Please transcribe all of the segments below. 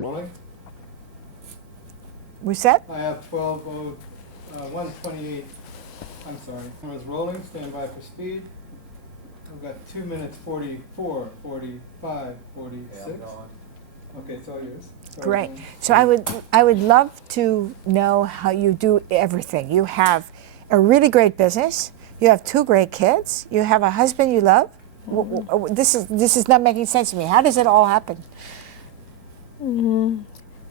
Rolling. We set? I have 128. I'm sorry. Camera's rolling. Stand by for speed. I've got 2 minutes 44, 45, 46. Okay, it's all yours. Sorry, Great. Jen. So I would love to know how you do everything. You have a really great business. You have 2 great kids. You have a husband you love. This is not making sense to me. How does it all happen?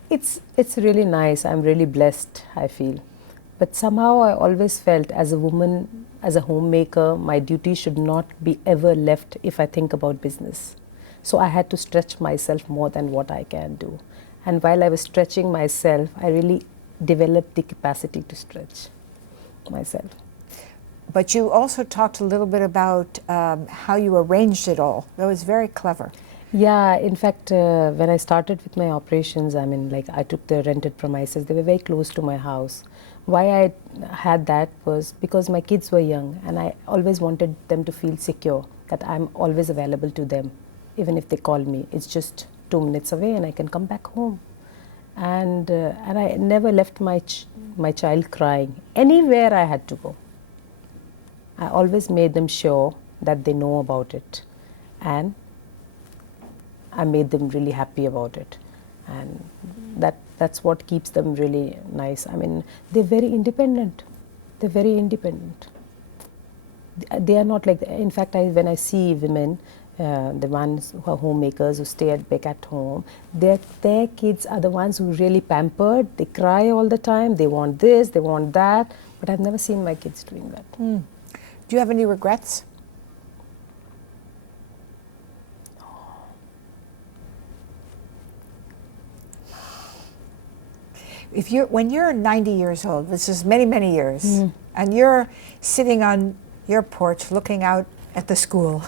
It's really nice. I'm really blessed, I feel. But somehow I always felt as a woman, as a homemaker, my duty should not be ever left if I think about business. So I had to stretch myself more than what I can do. And while I was stretching myself, I really developed the capacity to stretch myself. But you also talked a little bit about how you arranged it all. That was very clever. Yeah, in fact, when I started with my operations, I mean, like I took the rented premises, they were very close to my house. Why I had that was because my kids were young and I always wanted them to feel secure, that I'm always available to them, even if they call me. It's just 2 minutes away and I can come back home. And I never left my child crying. Anywhere I had to go, I always made them sure that they know about it. And I made them really happy about it, and that's what keeps them really nice. I mean, they're very independent. They're very independent. They are not like. In fact, when I see women, the ones who are homemakers who stay back at home, their kids are the ones who really pampered. They cry all the time. They want this. They want that. But I've never seen my kids doing that. Do you have any regrets? When you're 90 years old, this is many, many years, and you're sitting on your porch looking out at the school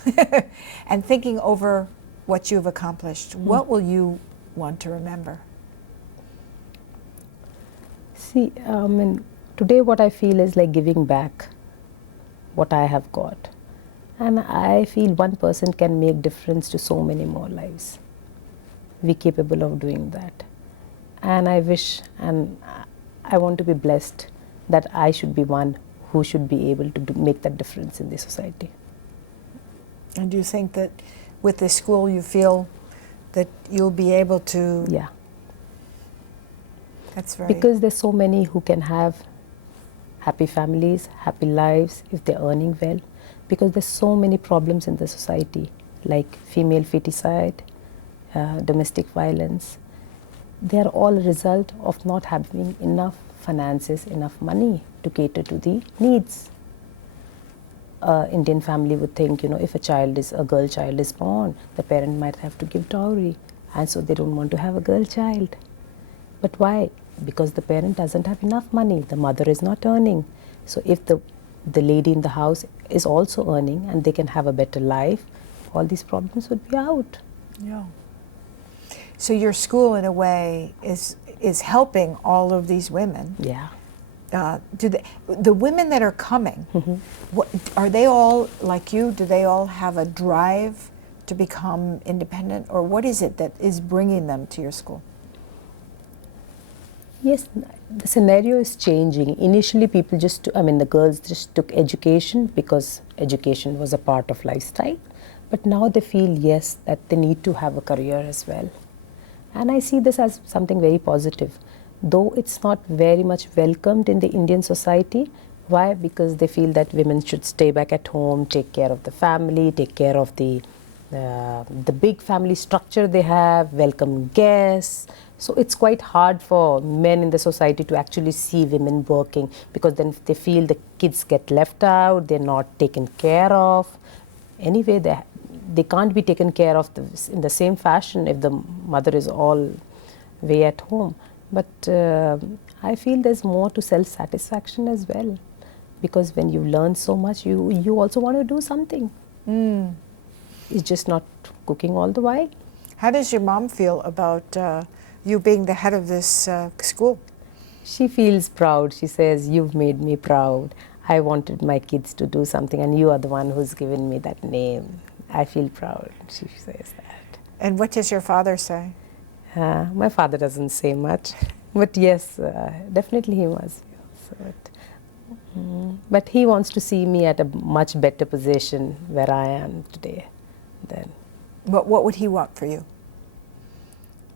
and thinking over what you've accomplished, what will you want to remember? See, today what I feel is like giving back what I have got. And I feel one person can make difference to so many more lives. We're capable of doing that. And I wish and I want to be blessed that I should be one who should be able to make that difference in the society. And do you think that with this school you feel that you'll be able to? Yeah. That's very... Because there's so many who can have happy families, happy lives if they're earning well. Because there's so many problems in the society like female feticide, domestic violence. They are all a result of not having enough finances, enough money to cater to the needs. Indian family would think, if a girl child is born, the parent might have to give dowry, and so they don't want to have a girl child. But why? Because the parent doesn't have enough money, the mother is not earning. So if the lady in the house is also earning and they can have a better life, all these problems would be out. Yeah. So your school, in a way, is helping all of these women. Yeah. The women that are coming, are they all like you? Do they all have a drive to become independent, or what is it that is bringing them to your school? Yes, the scenario is changing. Initially, the girls just took education because education was a part of lifestyle. But now they feel, yes, that they need to have a career as well. And I see this as something very positive. Though it's not very much welcomed in the Indian society. Why? Because they feel that women should stay back at home, take care of the family, take care of the big family structure they have, welcome guests. So it's quite hard for men in the society to actually see women working, because then they feel the kids get left out, they're not taken care of. Anyway, they can't be taken care of in the same fashion if the mother is all way at home. But I feel there's more to self-satisfaction as well, because when you learn so much, you also want to do something. It's just not cooking all the while. How does your mom feel about you being the head of this school? She feels proud. She says, "You've made me proud. I wanted my kids to do something and you are the one who's given me that name. I feel proud," she says that. And what does your father say? My father doesn't say much, but yes, definitely he was. But he wants to see me at a much better position where I am today. Then, What would he want for you?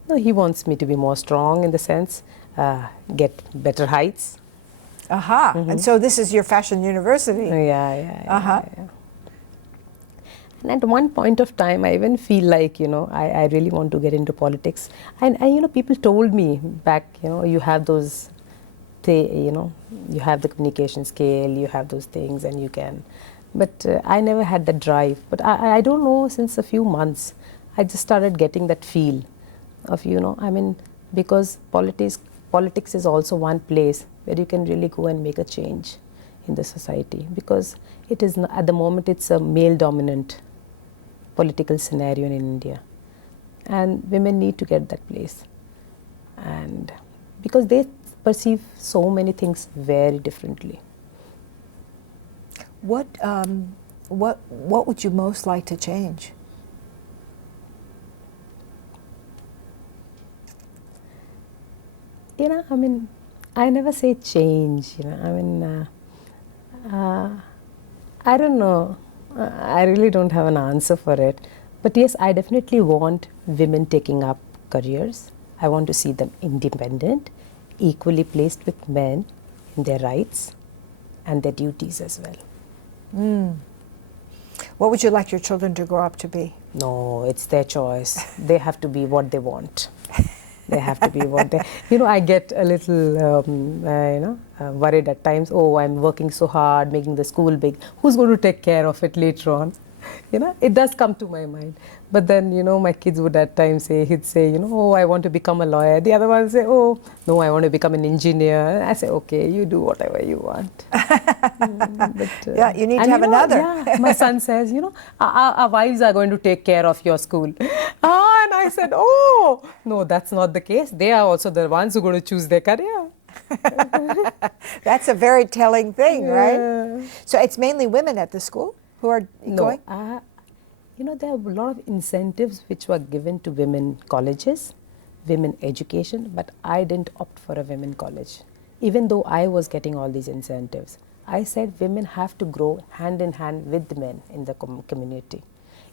no, he wants me to be more strong in the sense, get better heights. Aha. And so this is your fashion university. Yeah. Uh-huh. And at one point of time, I even feel like, I really want to get into politics. And people told me back, you have those, you have the communication skill, you have those things and you can. But I never had the drive. But I don't know, since a few months, I just started getting that feel of, because politics is also one place where you can really go and make a change in the society. Because it is, at the moment, it's a male-dominant political scenario in India. And women need to get that place. And because they perceive so many things very differently. What would you most like to change? I never say change, I don't know. I really don't have an answer for it. But yes, I definitely want women taking up careers. I want to see them independent, equally placed with men in their rights and their duties as well. What would you like your children to grow up to be? No, it's their choice. They have to be what they want. They have to be what they... I get a little, worried at times. Oh, I'm working so hard, making the school big. Who's going to take care of it later on? It does come to my mind. But then, my kids would at times say, he'd say, oh, I want to become a lawyer. The other one would say, oh, no, I want to become an engineer. I say, okay, you do whatever you want. Yeah, you need to have another. Yeah, my son says, our wives are going to take care of your school. And I said, oh, no, that's not the case. They are also the ones who are going to choose their career. That's a very telling thing, right? So it's mainly women at the school who are going? There are a lot of incentives which were given to women colleges, women education, but I didn't opt for a women college. Even though I was getting all these incentives, I said women have to grow hand in hand with the men in the community.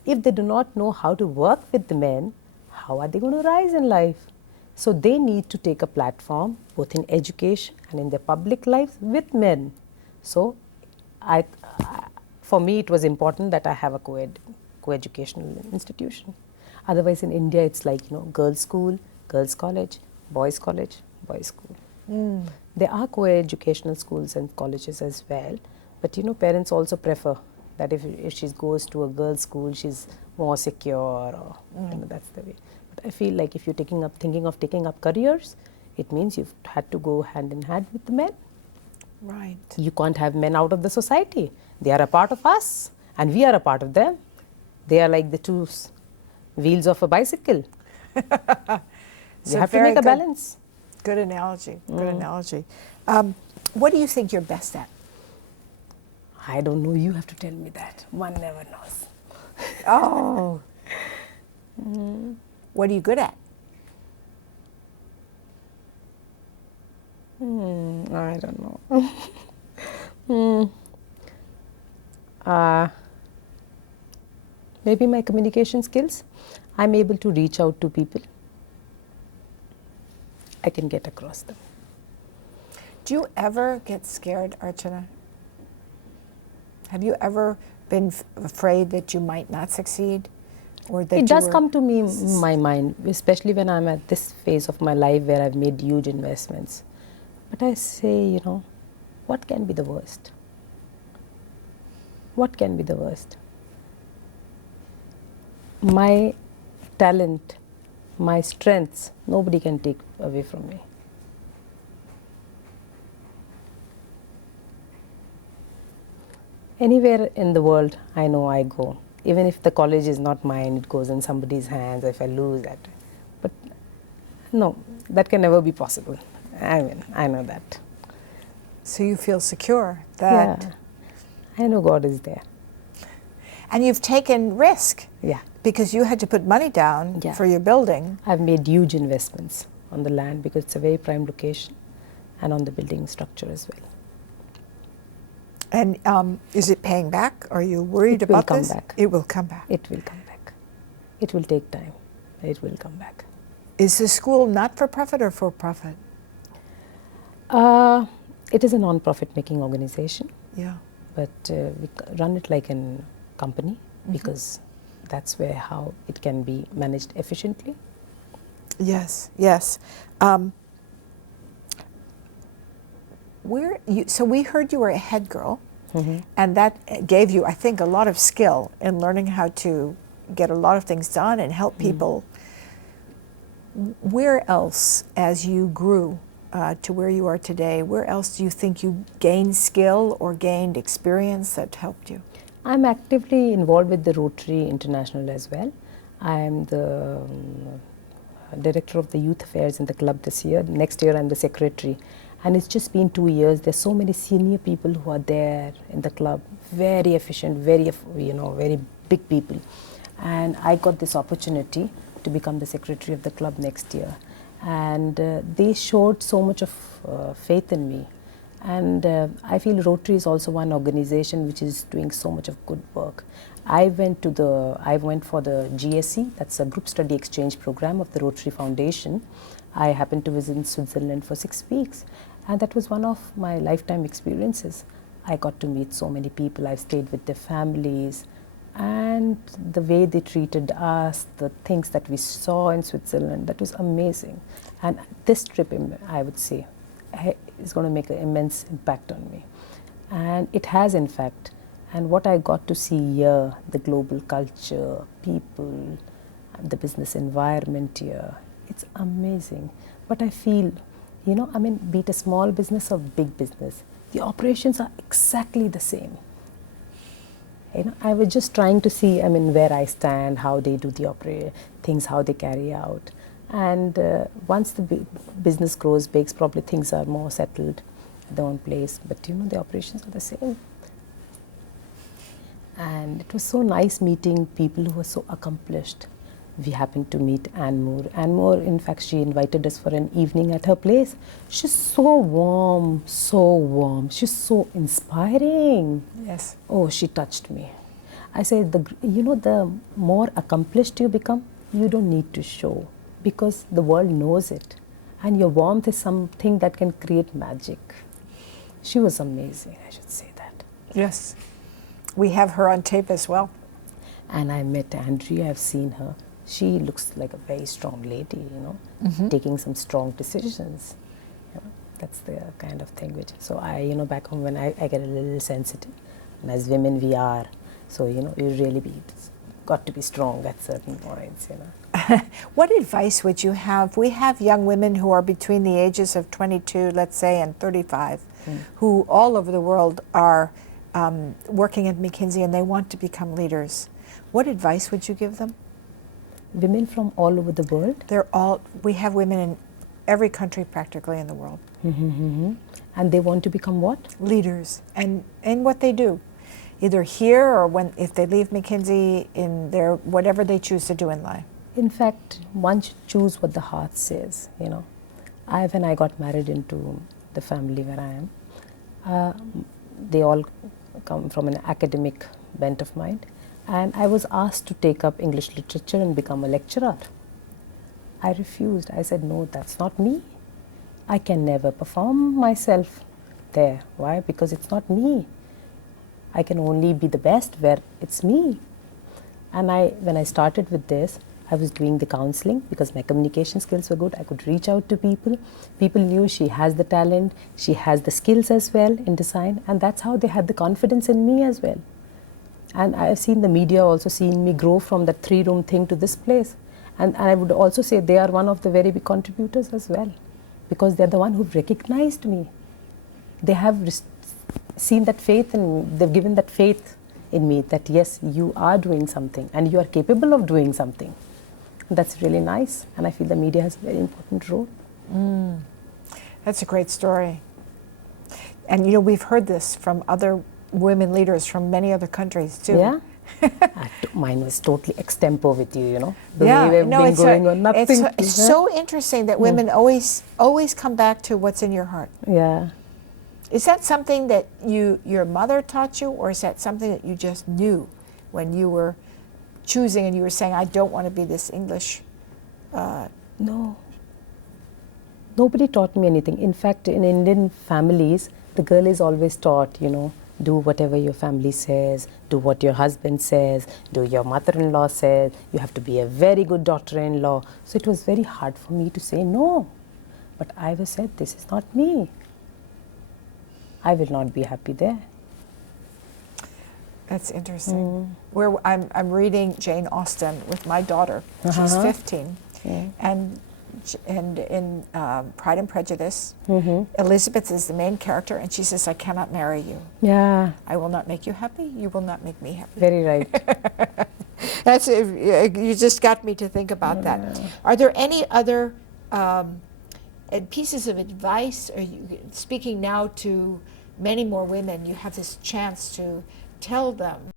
If they do not know how to work with the men, how are they going to rise in life? So they need to take a platform both in education and in their public lives with men. So for me, it was important that I have a co-educational institution. Otherwise, in India, it's like, girls' school, girls' college, boys' school. There are co-educational schools and colleges as well. But, parents also prefer that if she goes to a girls' school, she's more secure, or that's the way. But I feel like if you're thinking of taking up careers, it means you've had to go hand in hand with the men. Right. You can't have men out of the society. They are a part of us, and we are a part of them. They are like the two wheels of a bicycle. You have to make a balance. Good analogy. Good analogy. What do you think you're best at? I don't know. You have to tell me that. One never knows. Oh. What are you good at? I don't know. Maybe my communication skills. I'm able to reach out to people. I can get across them. Do you ever get scared, Archana? Have you ever been afraid that you might not succeed? Or that it does come to me in my mind, especially when I'm at this phase of my life where I've made huge investments. But I say, what can be the worst? What can be the worst? My talent, my strengths, nobody can take away from me. Anywhere in the world, I know I go. Even if the college is not mine, it goes in somebody's hands if I lose that. But no, that can never be possible. I know that. So you feel secure that... Yeah. I know God is there. And you've taken risk. Yeah. because you had to put money down Yeah. for your building. I've made huge investments on the land because it's a very prime location, and on the building structure as well. And is it paying back? Are you worried It will about come this? back. It will come back. It will come back. It will take time. It will come back. Is the school not-for-profit or for-profit? It is a non-profit making organization, Yeah. but we run it like a company because that's where how it can be managed efficiently. Yes, yes. So we heard you were a head girl, and that gave you, I think, a lot of skill in learning how to get a lot of things done and help people. Where else, as you grew to where you are today, where else do you think you gained skill or gained experience that helped you? I'm actively involved with the Rotary International as well. I'm the director of the youth affairs in the club this year. Next year I'm the secretary. And it's just been 2 years. There's so many senior people who are there in the club, very efficient, very big people. And I got this opportunity to become the secretary of the club next year. And they showed so much of faith in me. And I feel Rotary is also one organization which is doing so much of good work. I went for the GSE, that's a group study exchange program of the Rotary Foundation. I happened to visit Switzerland for 6 weeks, and that was one of my lifetime experiences. I got to meet so many people. I stayed with their families, and the way they treated us, the things that we saw in Switzerland, that was amazing. And this trip, I would say, is going to make an immense impact on me. And it has, in fact. And what I got to see here, the global culture, people, the business environment here, it's amazing. But I feel, be it a small business or big business, the operations are exactly the same. I was just trying to see, where I stand, how they do the things, how they carry out. And once the business grows big, probably things are more settled at their own place. But the operations are the same. And it was so nice meeting people who were so accomplished. We happened to meet Anne Moore. Anne Moore, in fact, she invited us for an evening at her place. She's so warm, so warm. She's so inspiring. Yes. Oh, she touched me. I said, the more accomplished you become, you don't need to show because the world knows it. And your warmth is something that can create magic. She was amazing, I should say that. Yes. We have her on tape as well. And I met Andrea, I've seen her. She looks like a very strong lady, taking some strong decisions. That's the kind of thing which, so back home when I get a little sensitive, and as women we are, so you really got to be strong at certain points, What advice would you have? We have young women who are between the ages of 22, let's say, and 35, who all over the world are working at McKinsey and they want to become leaders. What advice would you give them? Women from all over the world? We have women in every country practically in the world. And they want to become what? Leaders, and in what they do, either here or if they leave McKinsey in their whatever they choose to do in life. In fact, one should choose what the heart says. When I got married into the family where I am, they all come from an academic bent of mind, and I was asked to take up English literature and become a lecturer. I refused. I said, no, that's not me. I can never perform myself there. Why? Because it's not me. I can only be the best where it's me. And when I started with this, I was doing the counseling because my communication skills were good. I could reach out to people. People knew she has the talent, she has the skills as well in design, and that's how they had the confidence in me as well. And I've seen the media also seen me grow from that 3-room thing to this place. And I would also say they are one of the very big contributors as well, because they're the one who've recognized me. They have seen that faith and they've given that faith in me that yes, you are doing something and you are capable of doing something. That's really nice, and I feel the media has a very important role. That's a great story. And we've heard this from other women leaders from many other countries too. Yeah. Mine was totally extempo with you, you know. The way we've been it's going on, nothing. It's so interesting that women always come back to what's in your heart. Yeah. Is that something that your mother taught you, or is that something that you just knew when you were choosing and you were saying, I don't want to be this English? No. Nobody taught me anything. In fact, in Indian families, the girl is always taught, you know, do whatever your family says, do what your husband says, do your mother-in-law says, you have to be a very good daughter-in-law. So it was very hard for me to say no. But I was said, this is not me. I will not be happy there. That's interesting. I'm reading Jane Austen with my daughter. She's 15. And in Pride and Prejudice, Elizabeth is the main character, and she says, I cannot marry you. Yeah. I will not make you happy. You will not make me happy. Very right. That's you just got me to think about that. Are there any other pieces of advice? Are you speaking now to many more women? You have this chance to tell them